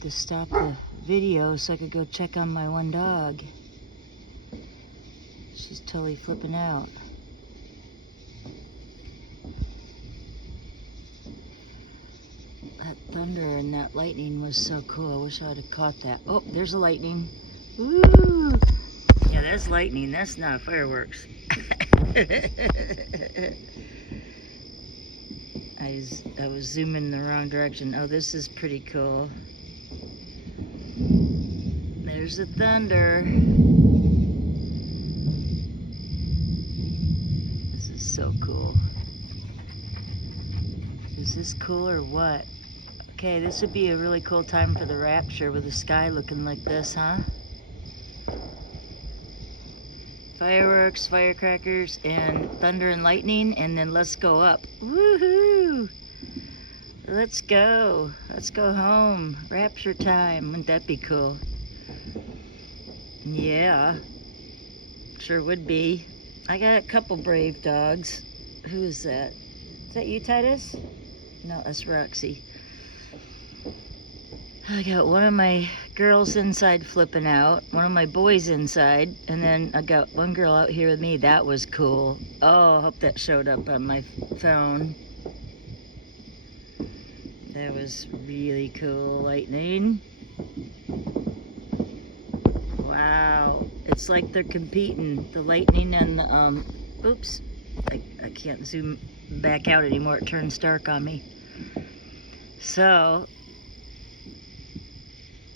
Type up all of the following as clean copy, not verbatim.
had to stop the video so I could go check on my one dog. She's totally flipping out. That thunder and that lightning was so cool. I wish I would have caught that. Oh, there's a lightning. Woo! Yeah, that's lightning. That's not fireworks. I was zooming in the wrong direction. Oh, this is pretty cool. There's the thunder. This is so cool. Is this cool or what? Okay, this would be a really cool time for the rapture with the sky looking like this, huh? Fireworks, firecrackers, and thunder and lightning, and then let's go up. Woohoo! Let's go. Let's go home. Rapture time. Wouldn't that be cool? Yeah. Sure would be. I got a couple brave dogs. Who is that? Is that you, Titus? No, that's Roxy. I got one of my girls inside flipping out, one of my boys inside, and then I got one girl out here with me. That was cool. Oh, I hope that showed up on my phone. That was really cool. Lightning. Wow. It's like they're competing. The lightning and the, oops. I can't zoom back out anymore. It turns dark on me. So,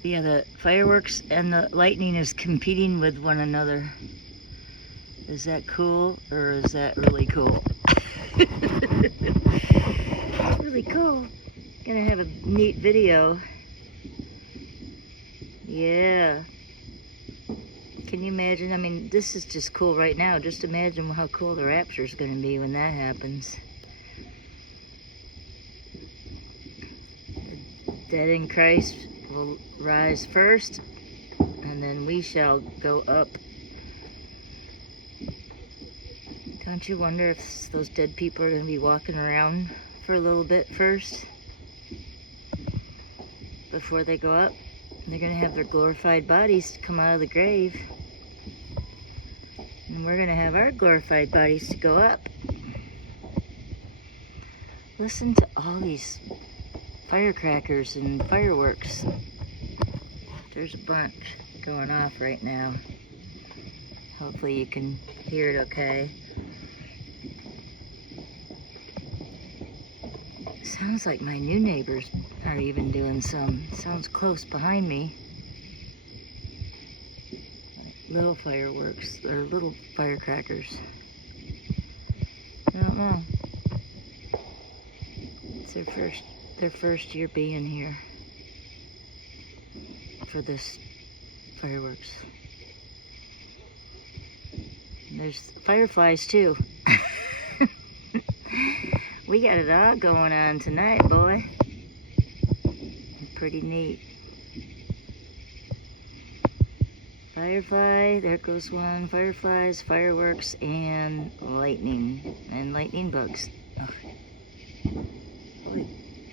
yeah, the fireworks and the lightning is competing with one another. Is that cool or is that really cool? It's really cool. Gonna have a neat video. Yeah. Can you imagine? I mean, this is just cool right now. Just imagine how cool the rapture is gonna be when that happens. The dead in Christ will rise first, and then we shall go up. Don't you wonder if those dead people are going to be walking around for a little bit first before they go up? They're going to have their glorified bodies come out of the grave, and we're going to have our glorified bodies to go up. Listen to all these firecrackers and fireworks. There's a bunch going off right now. Hopefully you can hear it okay. Sounds like my new neighbors are even doing some. Sounds close behind me. Little fireworks, or little firecrackers. I don't know. It's their first year being here for this fireworks. And there's fireflies too. We got it all going on tonight, boy. Pretty neat. Firefly, there goes one. Fireflies, fireworks, and lightning. And lightning bugs. Oh. Holy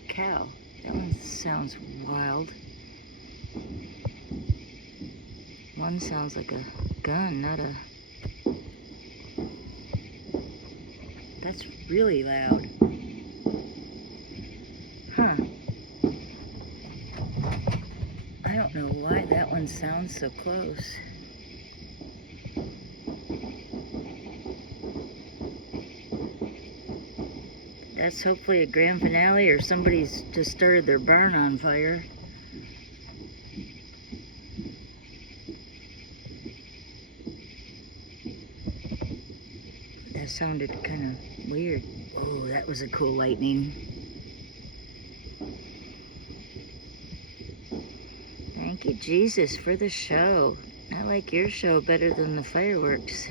cow. That one sounds wild. One sounds like a gun, not a... That's really loud. Huh. I don't know why that one sounds so close. That's hopefully a grand finale, or somebody's just started their barn on fire. That sounded kind of weird. Oh, that was a cool lightning. Thank you, Jesus, for the show. I like your show better than the fireworks.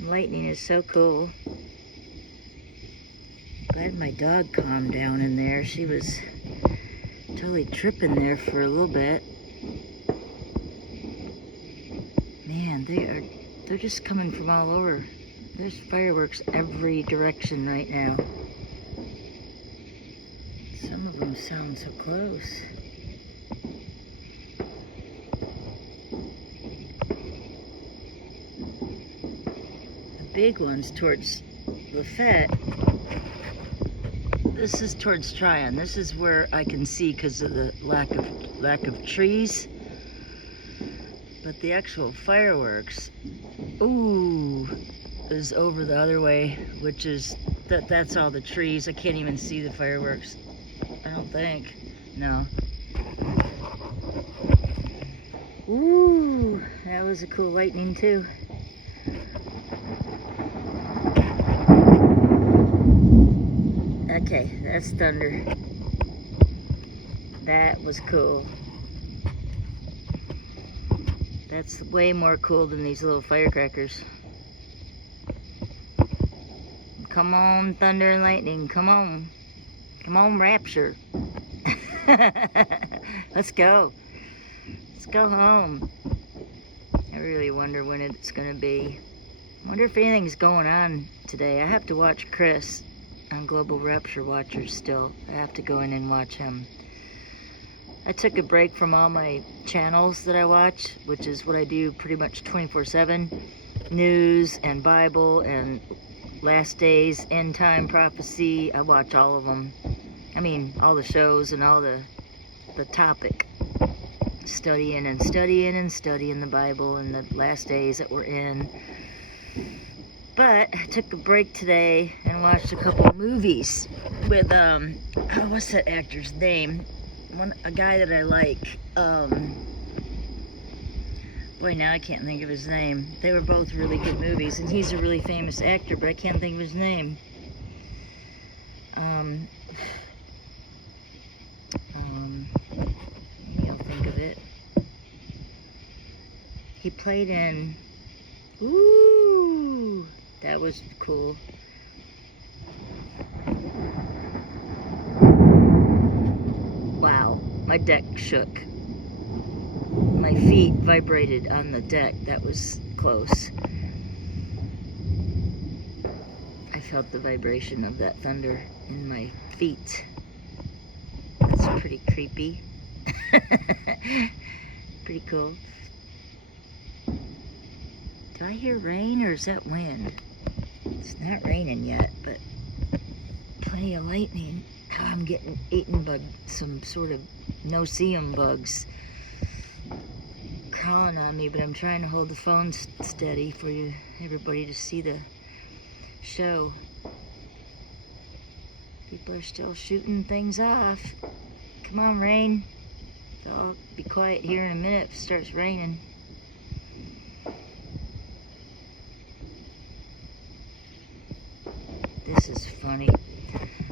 Lightning is so cool. Glad my dog calmed down in there. She was totally tripping there for a little bit. Man, they're just coming from all over. There's fireworks every direction right now. Some of them sound so close. The big one's towards Lafette. This is towards Tryon. This is where I can see because of the lack of trees. But the actual fireworks, ooh, is over the other way, which is that's all the trees. I can't even see the fireworks. I don't think. No. Ooh, that was a cool lightning too. Okay, that's thunder. That was cool. That's way more cool than these little firecrackers. Come on, thunder and lightning, come on. Come on, Rapture. Let's go. Let's go home. I really wonder when it's gonna be. I wonder if anything's going on today. I have to watch Chris on Global Rapture Watchers still. I have to go in and watch him. I took a break from all my channels that I watch, which is what I do pretty much 24/7. News and Bible and Last Days, End Time Prophecy. I watch all of them. I mean, all the shows and all the topic. Studying and studying and studying the Bible and the last days that we're in. But I took a break today and watched a couple of movies with, what's that actor's name? A guy that I like. Boy, now I can't think of his name. They were both really good movies, and he's a really famous actor, but I can't think of his name. Maybe I'll think of it. He played in... Ooh, that was cool. Wow, my deck shook. My feet vibrated on the deck. That was close. I felt the vibration of that thunder in my feet. That's pretty creepy. Pretty cool. Do I hear rain or is that wind? It's not raining yet, but plenty of lightning. Oh, I'm getting eaten by some sort of no-see-um bugs crawling on me, but I'm trying to hold the phone steady for you, everybody, to see the show. People are still shooting things off. Come on, rain. I'll be quiet here in a minute if it starts raining. This is funny.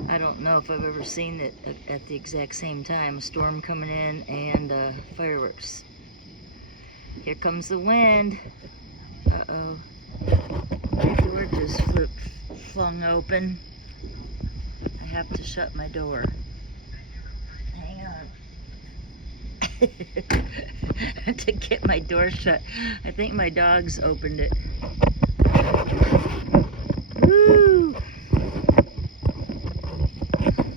I don't know if I've ever seen it at the exact same time. A storm coming in and fireworks. Here comes the wind. Uh-oh. My door just flung open. I have to shut my door. Hang on. To get my door shut. I think my dogs opened it. Woo!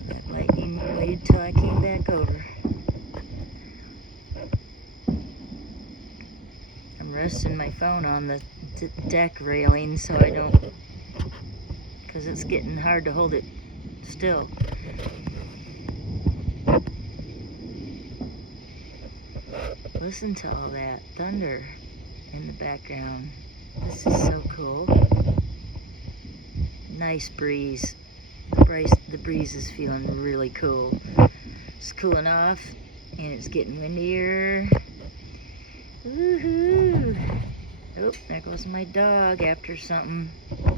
That lightning waited till I came back over. I'm resting my phone on the deck railing so I don't, because it's getting hard to hold it still. Listen to all that thunder in the background. This is so cool. Nice breeze. The breeze is feeling really cool. It's cooling off and it's getting windier. Woohoo! Oh, there goes my dog after something.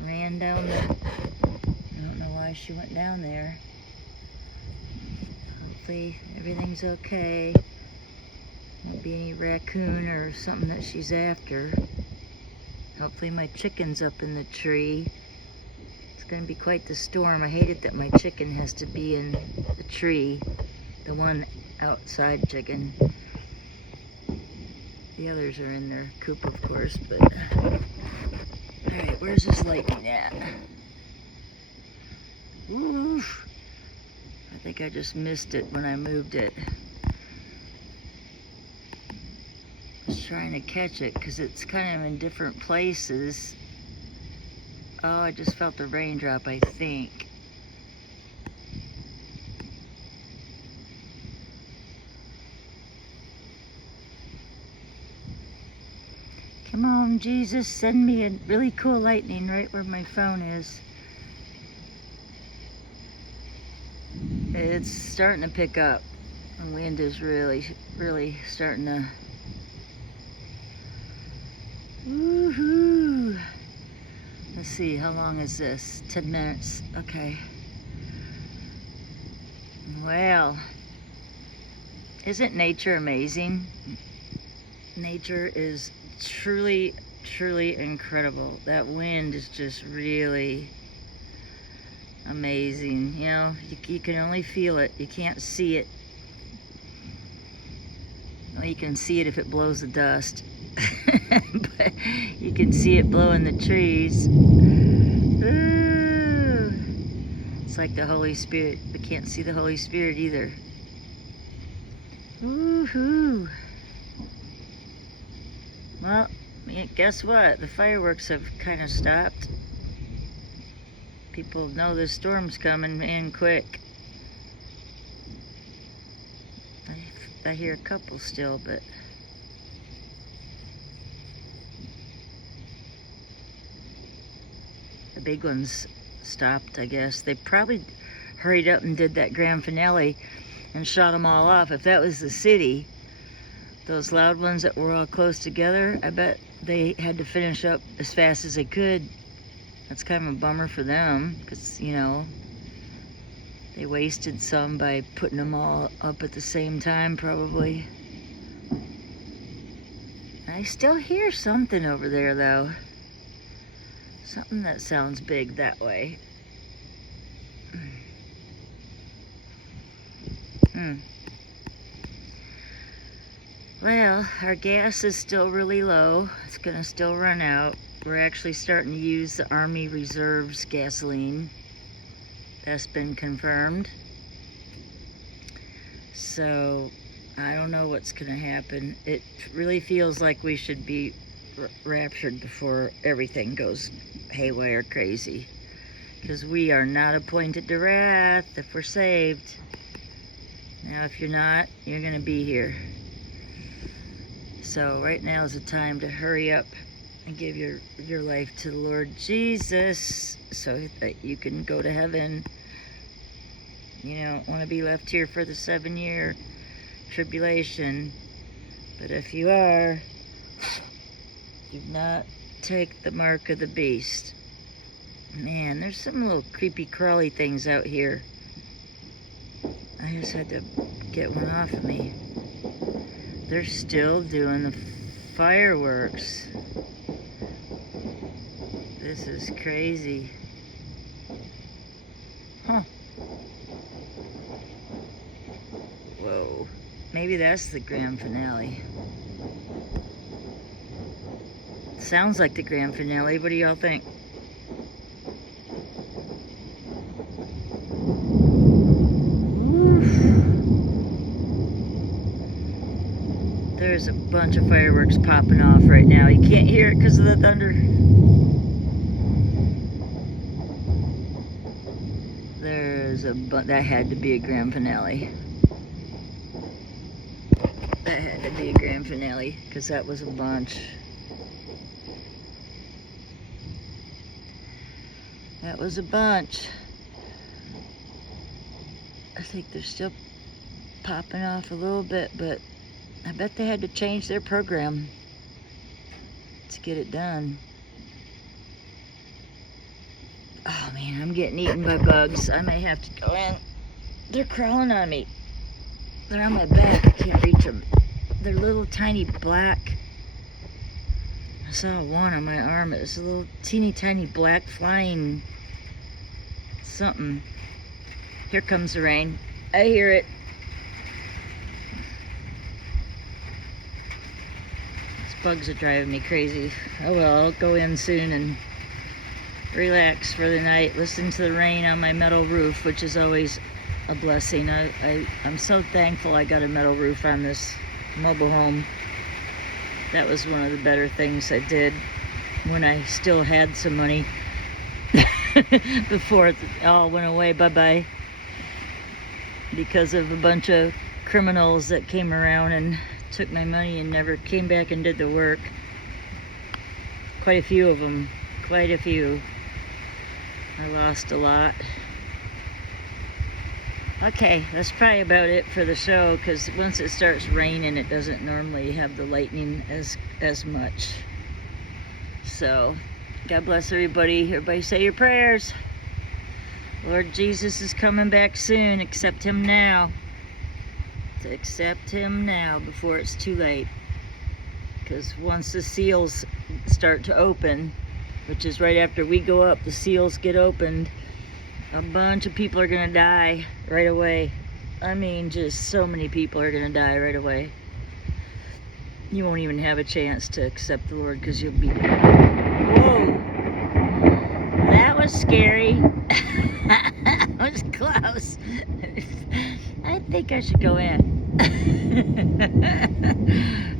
Ran down there. I don't know why she went down there. Hopefully everything's okay. Won't be any raccoon or something that she's after. Hopefully my chicken's up in the tree. It's going to be quite the storm. I hate it that my chicken has to be in the tree. The one outside chicken. The others are in their coop, of course, but... Alright, where's this lightning at? Woof! think I just missed it when I moved it. I was trying to catch it because it's kind of in different places. Oh, I just felt the raindrop, I think. Come on, Jesus, send me a really cool lightning right where my phone is. It's starting to pick up. The wind is really starting to... Woohoo! Let's see, how long is this? 10 minutes. Okay. Well, isn't nature amazing? Nature is truly incredible. That wind is just really amazing. You know, you can only feel it. You can't see it. Well, you can see it if it blows the dust. But you can see it blowing the trees. Ooh. It's like the Holy Spirit. We can't see the Holy Spirit either. Woohoo! Well, guess what? The fireworks have kind of stopped. People know the storm's coming in quick. I hear a couple still, but the big ones stopped, I guess. They probably hurried up and did that grand finale and shot them all off. If that was the city, those loud ones that were all close together, I bet they had to finish up as fast as they could. That's kind of a bummer for them, because, you know, they wasted some by putting them all up at the same time, probably. I still hear something over there, though. Something that sounds big that way. Well, our gas is still really low. It's gonna still run out. We're actually starting to use the Army Reserves gasoline. That's been confirmed. So, I don't know what's gonna happen. It really feels like we should be raptured before everything goes haywire crazy. Because we are not appointed to wrath if we're saved. Now, if you're not, you're gonna be here. So right now is the time to hurry up and give your life to the Lord Jesus so that you can go to heaven. You don't want to be left here for the 7-year tribulation. But if you are, do not take the mark of the beast. Man, there's some little creepy crawly things out here. I just had to get one off of me. They're still doing the fireworks. This is crazy. Huh. Whoa. Maybe that's the grand finale. Sounds like the grand finale. What do y'all think? There's a bunch of fireworks popping off right now. You can't hear it because of the thunder. There's a bunch. That had to be a grand finale. That had to be a grand finale because that was a bunch. That was a bunch. I think they're still popping off a little bit, but I bet they had to change their program to get it done. Oh man, I'm getting eaten by bugs. I may have to go in. They're crawling on me. They're on my back. I can't reach them. They're little tiny black. I saw one on my arm. It was a little teeny tiny black flying something. Here comes the rain. I hear it. Bugs are driving me crazy. Oh well, I'll go in soon and relax for the night, listen to the rain on my metal roof, which is always a blessing. I'm so thankful I got a metal roof on this mobile home. That was one of the better things I did when I still had some money before it all went away. Bye-bye. Because of a bunch of criminals that came around and took my money and never came back and did the work. Quite a few of them. Quite a few. I lost a lot. Okay, that's probably about it for the show, because once it starts raining, it doesn't normally have the lightning as much. So, God bless everybody. Everybody say your prayers. Lord Jesus is coming back soon. Accept him now. Accept him now before it's too late. Because once the seals start to open, which is right after we go up, the seals get opened, a bunch of people are going to die right away. I mean, just so many people are going to die right away. You won't even have a chance to accept the Lord because you'll be... Whoa! That was scary. That was close. I think I should go in.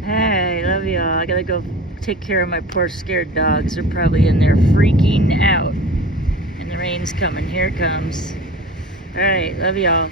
Alright, love y'all. I gotta go take care of my poor scared dogs. They're probably in there freaking out. And the rain's coming. Here it comes. Alright, love y'all.